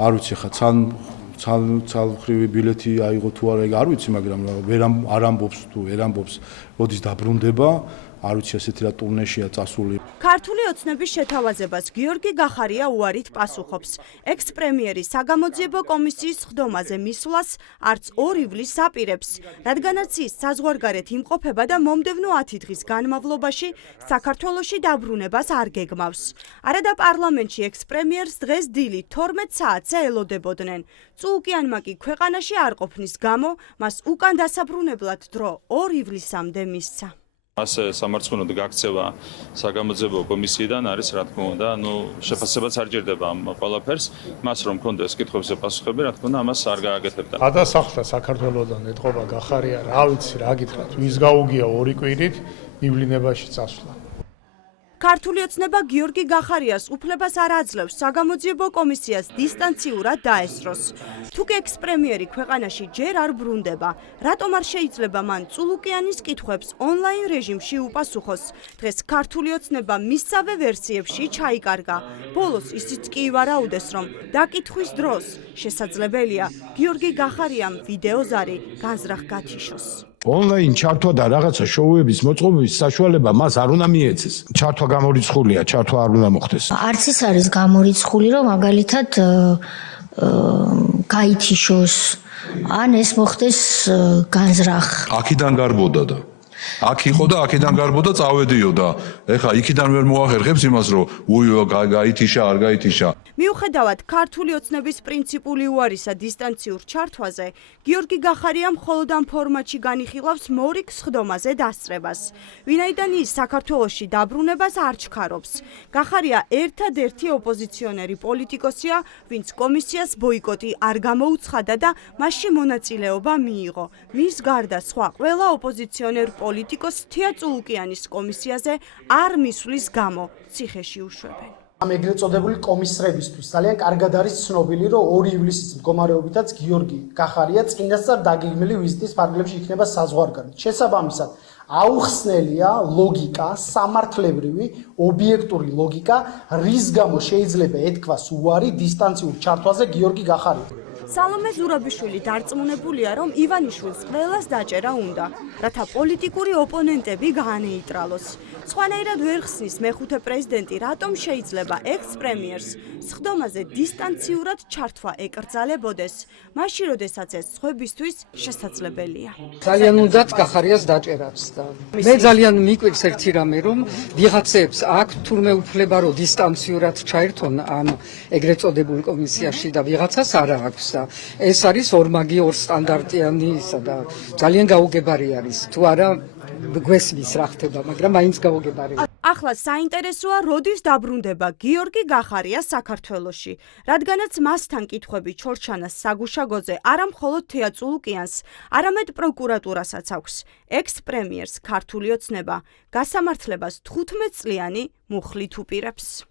არ ვიცი ხა ცალმხრივი ბილეთი აიღო თუ არა, არ ვიცი, მაგრამ არ ამბობს თუ ვერ ამბობს, როდის დაბრუნდება, არ ვიცი ესეთი რა ტურნეშია წასული. ქართული ოცნების შეთავაზებას გიორგი გახარია უარით პასუხობს. ექს-პრემიერი საგამოძიებო კომისიის სხდომაზე მისვლას არც 2 ივლისს აპირებს, რადგანაც ის საზღვარგარეთ იმყოფება და მომდევნო 10 დღის განმავლობაში საქართველოში დაბრუნებას არ გეგმავს. არადა პარლამენტში ექს-პრემიერს დღეს დილით 12 საათზე ელოდებოდნენ. წულკიანმა კი ქვეყანაში არ ყოფნის გამო მას უკან დასაბრუნებლად დრო 2 ივლისამდე მისცა. ასე სამარცხვინოდ გაქცევა საგამოძიებო კომისიიდან არის, რა თქმა უნდა, შეფასებაც არ ჭირდება ამ ყველაფერს, მას რომ კონდეს კითხვებზე პასუხები, რა თქმა უნდა, ამას არ გააკეთებდა. გადასახლდა საქართველოდან ეტყობა გახარია, რა ვიცი, რა გითხრათ, ვის გაუგია 2 კვირით ივლინებაში წასვლა. ქართული ოცნება გიორგი გახარიას უფლებას არ აძლევს საგამოძიებო კომისიას დისტანციურად დაესწროს. თუკი ექს-პრემიერი ქვეყანაში ჯერ არ ბრუნდება, რატომ არ შეიძლება მან წულუკიანის კითხვებს ონლაინ რეჟიმში უპასუხოს? დღეს ქართული ოცნება მისსავე ვერსიებში ჩაიკარგა. ბოლოს ისიც კი ივარაუდეს, რომ დაკითხვის დროს შესაძლებელია გიორგი გახარიამ ვიდეოზარი განზრახ გათიშოს. ონლაინ ჩართვა და რაღაცა შოუების მოწყობის საშუალება მას არ უნდა მიეცეს. ჩართვა გამორიცხულია, ჩართვა არ უნდა მოხდეს. არც ის არის გამორიცხული, რომ მაგალითად გაითიშოს, ან ეს მოხდეს განზრახ. აქედან გარბოდა და აქ იყო და აქედან გარბოდა წავედიოდა. ეხა იქიდან ვერ მოახერხებს იმას, რომ გაითიშა, არ გაითიშა. მიუხედავად ქართული ოცნების პრინციპული უარისა დისტანციურ ჩართვაზე, გიორგი გახარია მხოლოდ ამ ფორმატში განიხილავს მორიგ სხდომაზე დასწრებას. ვინაიდან ის საქართველოში დაბრუნებას არ ჩქარობს. გახარია ერთადერთი ოპოზიციონერი პოლიტიკოსია, ვინც კომისიას ბოიკოტი არ გამოუცხადა და მასში მონაწილეობა მიიღო. მის გარდა სხვა ყველა ოპოზიციონერ პოლიტიკოს თია წულუკიანის კომისიაზე არ მისვლის გამო ციხეში უშვებენ. ამ ეგრეთ წოდებული კომისრებისთვის ძალიან კარგად არის ცნობილი, რომ 2 ივლისის მდგომარეობითაც გიორგი გახარია წინასწარ დაგეგმილი ვიზიტის ფარგლებში იქნება საზღვარგარეთ. შესაბამისად, აუხსნელია ლოგიკა, სამართლებრივი, ობიექტური ლოგიკა, რის გამო შეიძლება ეთქვას უარი დისტანციურ ჩართვაზე გიორგი გახარია. სალომე ზურაბიშვილი დარწმუნებულია, რომ ივანიშვილს ყველას დაჭერა უნდა, რათა პოლიტიკური ოპონენტები გაანეიტრალოს. სხვანაირად ვერ ხსნის მეხუთე პრეზიდენტი, რატომ შეიძლება ექს-პრემიერს სხდომაზე დისტანციურად ჩართვა ეკრძალებოდეს, მაშინ როდესაც ეს სხვებისთვის შესაძლებელია. ძალიან უნდათ გახარიას დაჭერაც და მე ძალიან მიკვირს ერთი რამე, რომ ვიღაცებს აქვს თურმე უფლება, რომ დისტანციურად ჩაერთონ ამ ეგრეთ წოდებულ კომისიაში და ვიღაცას არა აქვს და ეს არის ორმაგი, ორ სტანდარტიანი ისა და ძალიან გაუგებარი არის. თუ არა გვესმის რა ხდება, მაგრამ მაინც გაუგებარია. ახლა საინტერესოა, როდის დაბრუნდება გიორგი გახარია საქართველოში, რადგანაც მასთან კითხვები ჩორჩანას საგუშაგოზე არა მხოლოდ თეა წულუკიანს, არამედ პროკურატურასაც აქვს. ექს-პრემიერს ქართული ოცნება გასამართლებას 15 წლიანი მუხლით უპირებს.